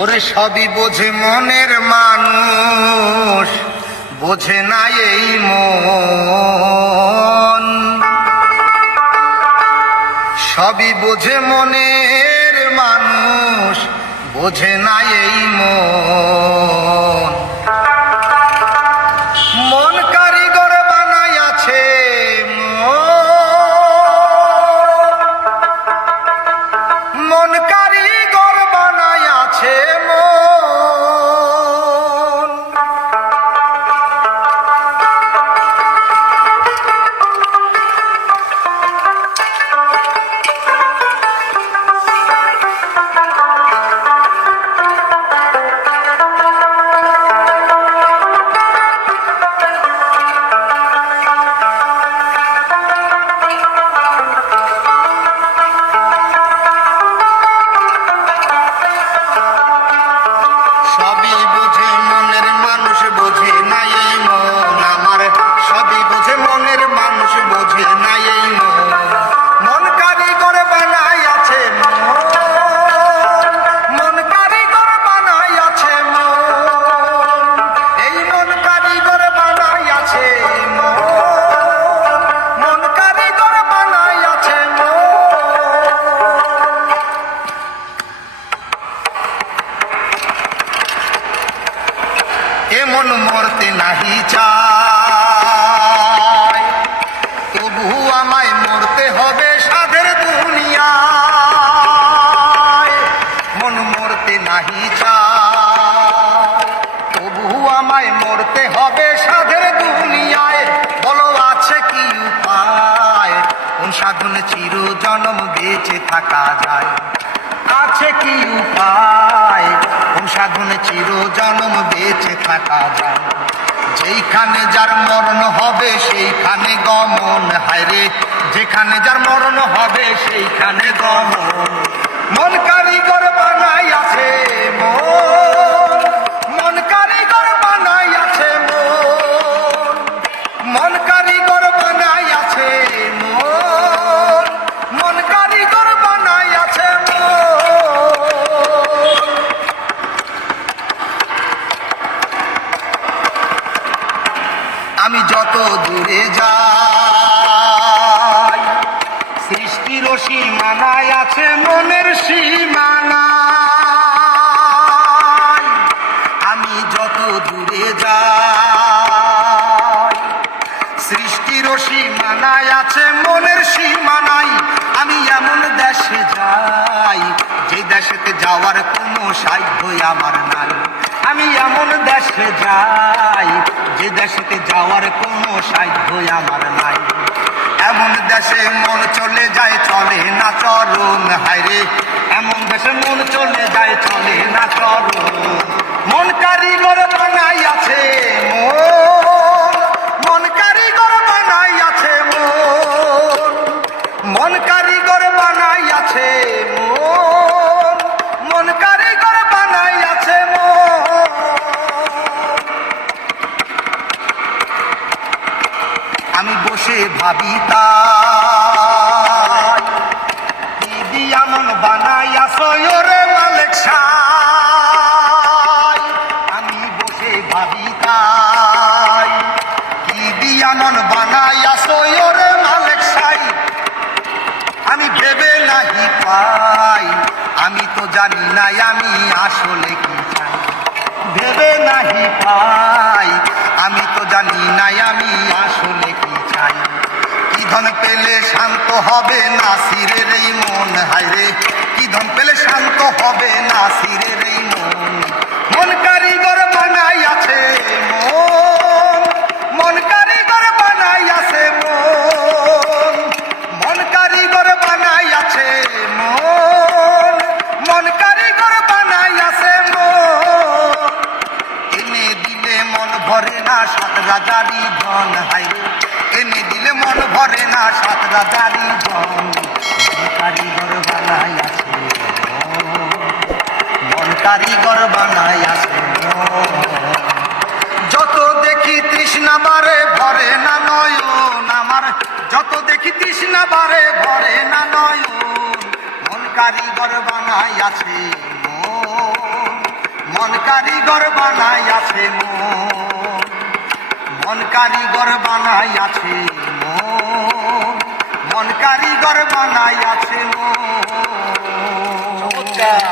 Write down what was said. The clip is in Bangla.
ওরে সবই বোঝে মনের মানুষ, বোঝে না এই মন। সবই বোঝে মনের মানুষ, বোঝে না এই মন। মন কারিগর বানাইয়াছে মন কারিগর বানাইয়াছে মন। এমন মরতে নাহি চায়, তবু আমায় মরতে হবে সাধের দুনিয়ায়। মন মরতে নাহি চায়, তবু আমায় মরতে হবে সাধের দুনিয়ায়। বলো আছে কি উপায়, কোন সাধনে চির জন্ম বেঁচে থাকা যায়? আছে কি উপায়, কোন সাধনে চির জন্ম বেঁচে থাকা যায়? যেইখানে যার মরণ হবে সেইখানে গমন, হায়রে যেখানে যার মরণ হবে সেইখানে গমন। মন কারিগর বানাইয়াছে মন, মন কারিগর বানাইয়াছে মন, মন কারিগর বানাইয়াছে মন, মন কারিগর বানাইয়াছে মন। আমি যত দূরে যাই, সৃষ্টির সীমানায় আছে মনের সীমানায়। আমি যত দূরে যাই, সৃষ্টির সীমানায় আছে মনের সীমানায়। আমি এমন দেশে যাই, যে দেশেতে যাওয়ার কোনো সাধ্য আমার নাই। আমি এমন দেশে যাই, যে দেশেতে যাওয়ার কোনো সাধ্য আমার নাই। এমন দেশে মন চলে যায়, চলে না চরণ, হায়রে এমন দেশে মন চলে যায়, চলে না চরণ। মন কারিগর বানাইয়াছে মন, মন কারিগর বানাইয়াছে মন, মন কারিগর বানাইয়াছে মন, মন কারিগর বানাইয়াছে মন। আমি বসে ভাবি তাই, কি দিয়া মন বানাইয়াছো ওরে মালিক সাই। আমি বসে ভাবি তাই, কি দিয়া মন বানাইয়াছো ওরে মালিক সাই। আমি ভেবে নাহি পাই, আমি তো জানি নাই আমি আসলে কি চাই। ভেবে নাহি পাই, আমি তো জানি নাই আমি আসলে কি চাই। কি ধন পেলে শান্ত হবে নাসিরের এই মন, হায়রে কি ধন পেলে শান্ত হবে নাসিরের এই মন। মন কারিগর বানাইয়াছে মন, মন কারিগর বানাইয়াছে মন, মন কারিগর বানাইয়াছে মন, মন কারিগর বানাইয়াছে মন। এনে দিলে মন ভরে না সাত রাজারি ধন, হায়রে এনে দিলে মন ভরে না সাত রাজারি ধন। মন কারিগর বানাইয়াছে মন, কারিগর বানাইয়াছে মন। যত দেখি তৃষ্ণা বারে ভরে না নয়ন আমার, যত দেখি তৃষ্ণা বারে ভরে না নয়ন। মন কারিগর বানাইয়াছে মন, মন কারিগর বানাই আছে মন কারিগর বানাই আছে মন কারিগর বানাই আছে চমৎকার।